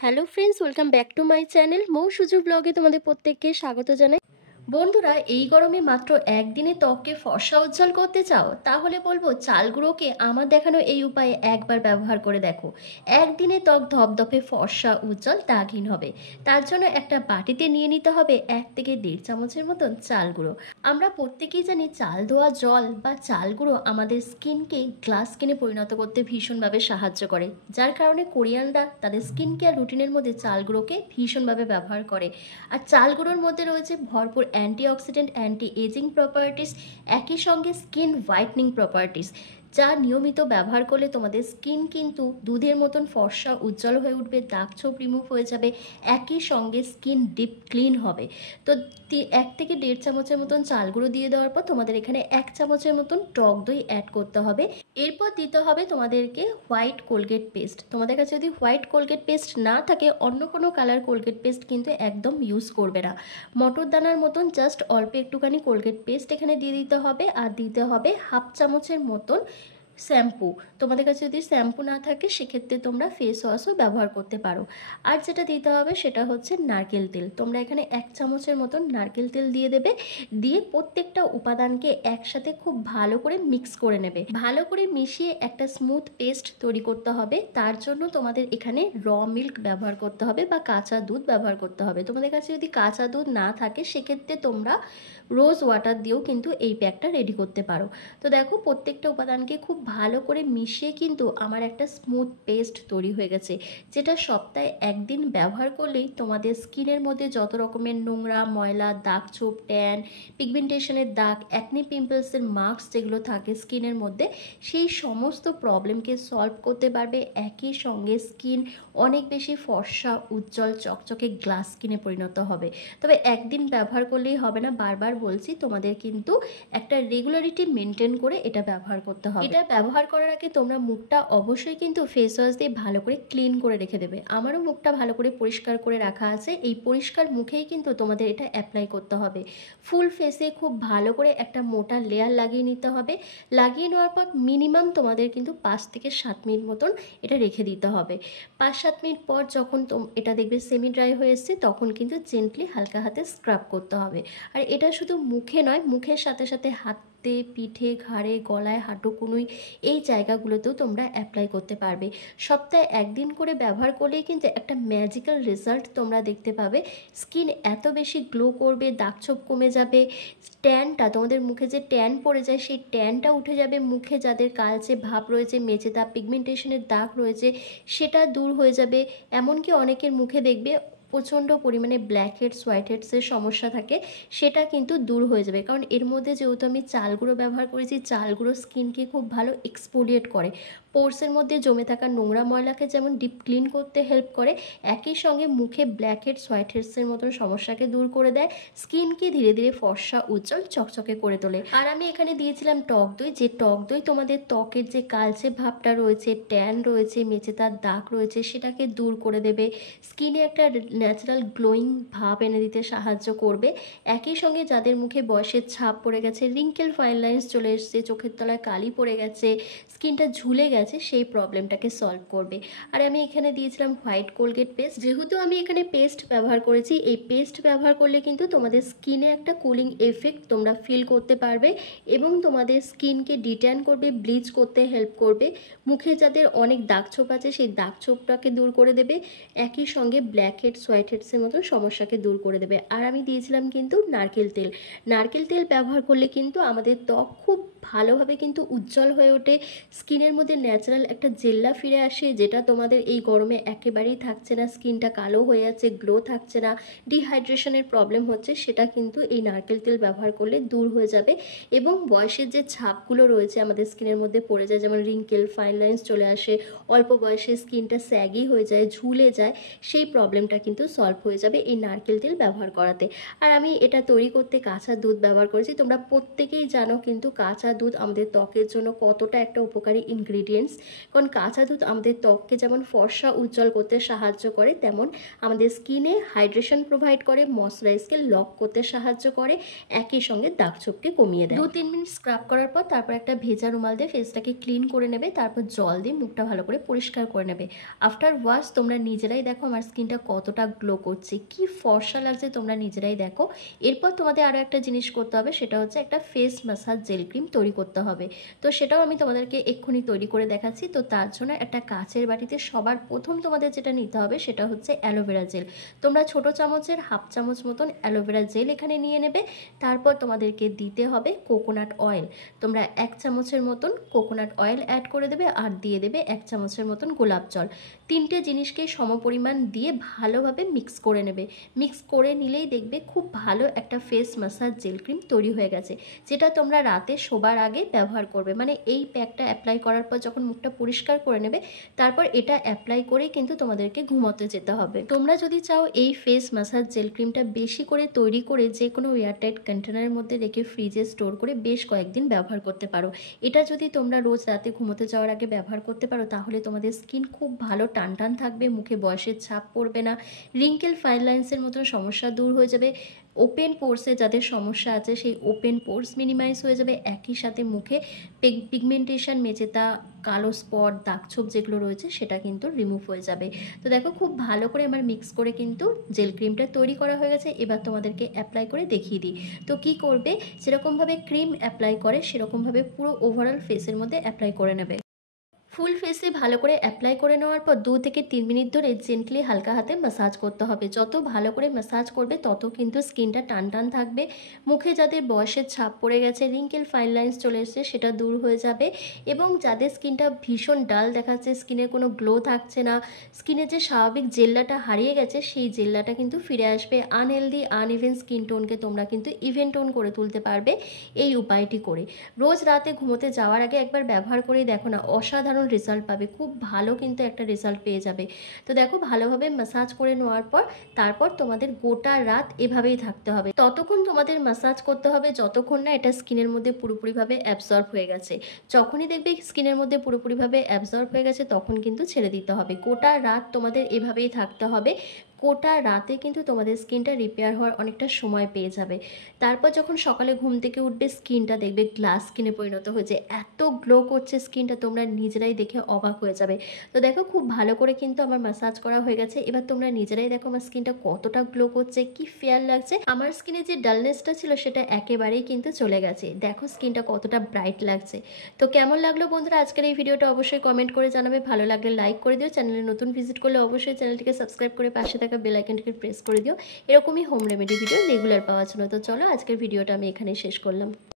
Hello friends, welcome back to my channel. Mou Suju ব্লগে তোমাদের প্রত্যেককে স্বাগত জানাই। বন্ধুরা, এই গরমে মাত্র একদিনে ত্বককে ফর্সা উজ্জ্বল করতে চাও? তাহলে বলবো চাল গুঁড়োকে আমার দেখানো এই উপায়ে একবার ব্যবহার করে দেখো। একদিনে ত্বক ধপধপে ফর্সা উজ্জ্বল দাগহীন হবে। তার জন্য একটা বাটিতে নিয়ে নিতে হবে 1 থেকে 1.5 চামচের মতন চাল গুঁড়ো। আমরা প্রত্যেকেই জানি চাল ধোয়া জল বা চাল গুঁড়ো আমাদের স্কিনকে গ্লাস স্কিনে পরিণত করতে ভীষণভাবে সাহায্য করে, যার কারণে কোরিয়ানরা তাদের স্কিন কেয়ার রুটিনের মধ্যে চাল গুঁড়োকে ভীষণভাবে ব্যবহার করে। আর চাল গুঁড়োর মধ্যে রয়েছে ভরপুর অ্যান্টিঅক্সিডেন্ট, অ্যান্টি এজিং প্রপার্টিস, একই সঙ্গে স্কিন হোয়াইটনিং প্রপার্টিস, যা নিয়মিত ব্যবহার করলে তোমাদের স্কিন কিন্তু দুধের মতন ফর্সা উজ্জ্বল হয়ে উঠবে, দাগ ছোপ রিমুভ হয়ে যাবে, একই সঙ্গে স্কিন ডিপ ক্লিন হবে। তো 1 থেকে 1.5 চামচের মতন চাল গুঁড়ো দিয়ে দেওয়ার পর তোমাদের এখানে 1 চামচের মতন টক দই অ্যাড করতে হবে। এরপর দিতে হবে তোমাদেরকে হোয়াইট কোলগেট পেস্ট। তোমাদের কাছে যদি হোয়াইট কোলগেট পেস্ট না থাকে, অন্য কোনো কালার কোলগেট পেস্ট কিন্তু একদম ইউজ করবে না। মটর দানার মতন জাস্ট অল্প একটুখানি কোলগেট পেস্ট এখানে দিয়ে দিতে হবে। আর দিতে হবে 1/2 চামচের মতন শ্যাম্পু। তোমাদের কাছে যদি শ্যাম্পু না থাকে সেক্ষেত্রে তোমরা ফেস ওয়াশও ব্যবহার করতে পারো। আর যেটা দিতে হবে সেটা হচ্ছে নারকেল তেল। তোমরা এখানে 1 চামচের মতন নারকেল তেল দিয়ে দেবে। দিয়ে প্রত্যেকটা উপাদানকে একসাথে খুব ভালো করে মিক্স করে নেবে। ভালো করে মিশিয়ে একটা স্মুথ পেস্ট তৈরি করতে হবে। তার জন্য তোমাদের এখানে র মিল্ক ব্যবহার করতে হবে বা কাঁচা দুধ ব্যবহার করতে হবে। তোমাদের কাছে যদি কাঁচা দুধ না থাকে সেক্ষেত্রে তোমরা রোজ ওয়াটার দিয়েও কিন্তু এই প্যাকটা রেডি করতে পারো। তো দেখো, প্রত্যেকটা উপাদানকে খুব ভালো করে মিশিয়ে কিন্তু আমার একটা স্মুথ পেস্ট তৈরি হয়ে গেছে, যেটা সপ্তাহে একদিন ব্যবহার করলেই তোমাদের স্কিনের মধ্যে যত রকমের নোংরা, ময়লা, দাগ ছোপ, ট্যান, পিগমেন্টেশনের দাগ, অ্যাকনি পিম্পলসের মার্কস যেগুলো থাকে স্কিনের মধ্যে, সেই সমস্ত প্রবলেমকে সলভ করতে পারবে। একই সঙ্গে স্কিন অনেক বেশি ফর্সা, উজ্জ্বল, চকচকে গ্লাস স্কিনে পরিণত হবে। তবে একদিন ব্যবহার করলেই হবে না, বারবার বলছি, তোমাদের কিন্তু একটা রেগুলারিটি মেনটেন করে এটা ব্যবহার করতে হবে। এটা ব্যবহার করার আগে তোমরা মুখটা অবশ্যই কিন্তু ফেস ওয়াশ দিয়ে ভালো করে ক্লিন করে রেখে দেবে। আমারও মুখটা ভালো করে পরিষ্কার করে রাখা আছে। এই পরিষ্কার মুখেই কিন্তু তোমাদের এটা অ্যাপ্লাই করতে হবে। ফুল ফেসে খুব ভালো করে একটা মোটা লেয়ার লাগিয়ে নিতে হবে। লাগিয়ে নেওয়ার পর মিনিমাম তোমাদের কিন্তু 5 থেকে 7 মিনিট মতন এটা রেখে দিতে হবে। 5-7 মিনিট পর যখন এটা দেখবে সেমি ড্রাই হয়ে এসছে, তখন কিন্তু জেন্টলি হালকা হাতে স্ক্রাব করতে হবে। আর এটা শুধু মুখে নয়, মুখের সাথে সাথে হাতে, পিঠে, ঘাড়ে, গলায়, হাঁটু, কনুই, এই জায়গাগুলোতেও তোমরা অ্যাপ্লাই করতে পারবে। সপ্তাহে একদিন করে ব্যবহার করলেই কিন্তু একটা ম্যাজিক্যাল রেজাল্ট তোমরা দেখতে পাবে। স্কিন এত বেশি গ্লো করবে, দাগছোপ কমে যাবে, ট্যানটা, তোমাদের মুখে যে ট্যান পড়ে যায় সেই ট্যানটা উঠে যাবে। মুখে যাদের কালচে ভাব রয়েছে, মেচে দাগ, পিগমেন্টেশনের দাগ রয়েছে, সেটা দূর হয়ে যাবে। এমনকি অনেকের মুখে দেখবে প্রচণ্ড পরিমাণে ব্ল্যাক হেডস, হোয়াইট হেডসের সমস্যা থাকে, সেটা কিন্তু দূর হয়ে যাবে। কারণ এর মধ্যে যেহেতু আমি চাল গুঁড়ো ব্যবহার করেছি, চাল গুঁড়ো স্কিনকে খুব ভালো এক্সফোলিয়েট করে, পোর্সের মধ্যে জমে থাকা নোংরা ময়লাকে যেমন ডিপ ক্লিন করতে হেল্প করে, একই সঙ্গে মুখে ব্ল্যাক হেডস, হোয়াইট হেডসের মতন সমস্যাকে দূর করে দেয়, স্কিনকে ধীরে ধীরে ফর্সা, উজ্জ্বল, চকচকে করে তোলে। আর আমি এখানে দিয়েছিলাম টক দই। যে টক দই তোমাদের ত্বকের যে কালচে ভাবটা রয়েছে, ট্যান রয়েছে, মেচে তার দাগ রয়েছে, সেটাকে দূর করে দেবে, স্কিনে একটা ন্যাচারাল গ্লোয়িং ভাব এনে দিতে সাহায্য করবে। একই সঙ্গে যাদের মুখে বয়সের ছাপ পড়ে গেছে, রিঙ্কেল, ফাইন লাইন্স চলে এসছে, চোখের তলায় কালি পড়ে গেছে, স্কিনটা ঝুলে গেছে, সেই প্রবলেমটাকে সলভ করবে। আর আমি এখানে দিয়েছিলাম হোয়াইট কোলগেট পেস্ট। যেহেতু আমি এখানে পেস্ট ব্যবহার করেছি, এই পেস্ট ব্যবহার করলে কিন্তু তোমাদের স্কিনে একটা কুলিং এফেক্ট তোমরা ফিল করতে পারবে এবং তোমাদের স্কিনকে ডিট্যান করবে, ব্লিচ করতে হেল্প করবে। মুখে যাদের অনেক দাগ ছোপ আছে সেই দাগ ছোপটাকে দূর করে দেবে, একই সঙ্গে ব্ল্যাক হেডস, হোয়াইট হেডসের মতো সমস্যাকে দূর করে দেবে। আর আমি দিয়েছিলাম কিন্তু নারকেল তেল। নারকেল তেল ব্যবহার করলে কিন্তু আমাদের ত্বক খুব ভালোভাবে কিন্তু উজ্জ্বল হয়ে ওঠে, স্কিনের মধ্যে ন্যাচারাল একটা জেল্লা ফিরে আসে, যেটা তোমাদের এই গরমে একেবারেই থাকছে না। স্কিনটা কালো হয়ে যাচ্ছে, গ্লো থাকছে না, ডিহাইড্রেশনের প্রবলেম হচ্ছে, সেটা কিন্তু এই নারকেল তেল ব্যবহার করলে দূর হয়ে যাবে। এবং বয়সের যে ছাপগুলো রয়েছে আমাদের স্কিনের মধ্যে পড়ে যায়, যেমন রিঙ্কেল, ফাইন লাইন্স চলে আসে, অল্প বয়সে স্কিনটা স্যাগি হয়ে যায়, ঝুলে যায়, সেই প্রবলেমটা কিন্তু সলভ হয়ে যাবে এই নারকেল তেল ব্যবহার করাতে। আর আমি এটা তৈরি করতে কাঁচা দুধ ব্যবহার করেছি। তোমরা প্রত্যেকেই জানো কিন্তু কাঁচা কাঁচা দুধ আমাদের ত্বকের জন্য কতটা একটা উপকারী ইনগ্রিডিয়েন্টস। কারণ কাঁচা দুধ আমাদের ত্বককে যেমন ফর্সা উজ্জ্বল করতে সাহায্য করে, তেমন আমাদের স্কিনে হাইড্রেশন প্রোভাইড করে, ময়শ্চারাইজকে লক করতে সাহায্য করে, একই সঙ্গে দাগ ছোপকে কমিয়ে দেয়। 2-3 মিনিট স্ক্রাব করার পর তারপর একটা ভেজা রুমাল দিয়ে ফেসটাকে ক্লিন করে নেবে, তারপর জল দিয়ে মুখটা ভালো করে পরিষ্কার করে নেবে। আফটার ওয়াশ তোমরা নিজেরাই দেখো আমার স্কিনটা কতটা গ্লো করছে, কি ফর্সা লাগছে তোমরা নিজেরাই দেখো। এরপর তোমাদের আরও একটা জিনিস করতে হবে, সেটা হচ্ছে একটা ফেস ম্যাসাজ জেল ক্রিম তৈরি করতে হবে। তো সেটাও আমি তোমাদেরকে এক্ষুনি তৈরি করে দেখাচ্ছি। তো তার জন্য একটা কাচের বাটিতে সবার প্রথম তোমাদের যেটা নিতে হবে সেটা হচ্ছে অ্যালোভেরা জেল। তোমরা ছোট চামচের হাফ চামচ মতন অ্যালোভেরা জেল এখানে নিয়ে নেবে। তারপর তোমাদেরকে দিতে হবে কোকোনাট অয়েল। তোমরা 1 চামচের মতন কোকোনাট অয়েল অ্যাড করে দেবে, আর দিয়ে দেবে 1 চামচের মতন গোলাপ জল। 3টে জিনিসকে সমপরিমাণ দিয়ে ভালোভাবে মিক্স করে নেবে। মিক্স করে নিলেই দেখবে খুব ভালো একটা ফেস ম্যাসাজ জেল ক্রিম তৈরি হয়ে গেছে, যেটা তোমরা রাতে শোবার আগে ব্যবহার করবে। মানে এই প্যাকটা অ্যাপ্লাই করার পর যখন মুখটা পরিষ্কার করে নেবে, তারপর এটা অ্যাপ্লাই করেই কিন্তু তোমাদেরকে ঘুমোতে যেতে হবে। তোমরা যদি চাও এই ফেস ম্যাসাজ জেল ক্রিমটা বেশি করে তৈরি করে যে কোনো এয়ারটাইট কন্টেনারের মধ্যে রেখে ফ্রিজে স্টোর করে বেশ কয়েকদিন ব্যবহার করতে পারো। এটা যদি তোমরা রোজ রাতে ঘুমোতে যাওয়ার আগে ব্যবহার করতে পারো, তাহলে তোমাদের স্কিন খুব ভালো টান টান থাকবে, মুখে বয়সের ছাপ পড়বে না, রিঙ্কেল ফাইন লাইন্সের মতো সমস্যা দূর হয়ে যাবে, ওপেন পোর্সে যাদের সমস্যা আছে সেই ওপেন পোর্স মিনিমাইজ হয়ে যাবে, একই সাথে মুখে পিগমেন্টেশন, মেচেতা, কালো স্পট, দাগছোপ যেগুলো রয়েছে সেটা কিন্তু রিমুভ হয়ে যাবে। তো দেখো খুব ভালো করে আমার মিক্স করে কিন্তু জেল ক্রিমটা তৈরি করা হয়ে গেছে। এবার তোমাদেরকে অ্যাপ্লাই করে দেখিয়ে দিই। তো কি করবে, যেরকমভাবে ক্রিম অ্যাপ্লাই করে সেরকমভাবে পুরো ওভারঅল ফেসের মধ্যে অ্যাপ্লাই করে নেবে। ফুল ফেসে ভালো করে অ্যাপ্লাই করে নেওয়ার পর 2 থেকে 3 মিনিট ধরে জেন্টলি হালকা হাতে ম্যাসাজ করতে হবে। যত ভালো করে ম্যাসাজ করবে তত কিন্তু স্কিনটা টান টান থাকবে, মুখে যাদের বয়সের ছাপ পড়ে গেছে, রিঙ্কেল ফাইন লাইন্স চলে এসেছে সেটা দূর হয়ে যাবে, এবং যাদের স্কিনটা ভীষণ ডাল দেখাচ্ছে, স্কিনের কোনো গ্লো থাকছে না, স্কিনের যে স্বাভাবিক জেল্লাটা হারিয়ে গেছে সেই জেল্লাটা কিন্তু ফিরে আসবে। আনহেলদি আনইভেন স্কিন টোনকে তোমরা কিন্তু ইভেন টোন করে তুলতে পারবে এই উপায়টি করে। রোজ রাতে ঘুমোতে যাওয়ার আগে একবার ব্যবহার করেই দেখো না, অসাধারণ রেজাল্ট পাবে, খুব ভালো কিন্তু একটা রেজাল্ট পেয়ে যাবে। তো দেখো ভালোভাবে ম্যাসাজ করে নেওয়ার পর তারপর তোমাদের গোটা রাত এভাবেই থাকতে হবে। ততক্ষণ তোমাদের ম্যাসাজ করতে হবে যতক্ষণ না এটা স্কিনের মধ্যে পুরোপুরিভাবে অ্যাবজর্ব হয়ে গেছে। যখনই দেখবে স্কিনের মধ্যে পুরোপুরিভাবে অ্যাবজর্ব হয়ে গেছে তখন কিন্তু ছেড়ে দিতে হবে। গোটা রাত তোমাদের এভাবেই থাকতে হবে। গোটা রাতে কিন্তু তোমাদের স্কিনটা রিপেয়ার হওয়ার অনেকটা সময় পেয়ে যাবে। তারপর যখন সকালে ঘুম থেকে উঠবে স্কিনটা দেখবে গ্লাস স্কিনে পরিণত হয়েছে, এত গ্লো করছে স্কিনটা, তোমরা নিজেরাই দেখে অবাক হয়ে যাবে। তো দেখো খুব ভালো করে কিন্তু আমার ম্যাসাজ করা হয়ে গেছে। এবার তোমরা নিজেরাই দেখো আমার স্কিনটা কতটা গ্লো করছে, কি ফেয়ার লাগছে। আমার স্কিনে যে ডালনেসটা ছিল সেটা একেবারেই কিন্তু চলে গেছে। দেখো স্কিনটা কতটা ব্রাইট লাগছে। তো কেমন লাগলো বন্ধুরা আজকের এই ভিডিওটা অবশ্যই কমেন্ট করে জানাবে, ভালো লাগলে লাইক করে দিও, চ্যানেলে নতুন ভিজিট করলে অবশ্যই চ্যানেলটিকে সাবস্ক্রাইব করে পাশে থাকা বেল আইকনটিকে প্রেস করে দিও এরকমই হোম রেমেডি ভিডিও রেগুলার পাওয়ার জন্য। তো চলো আজকের ভিডিওটা আমি এখানেই শেষ করলাম।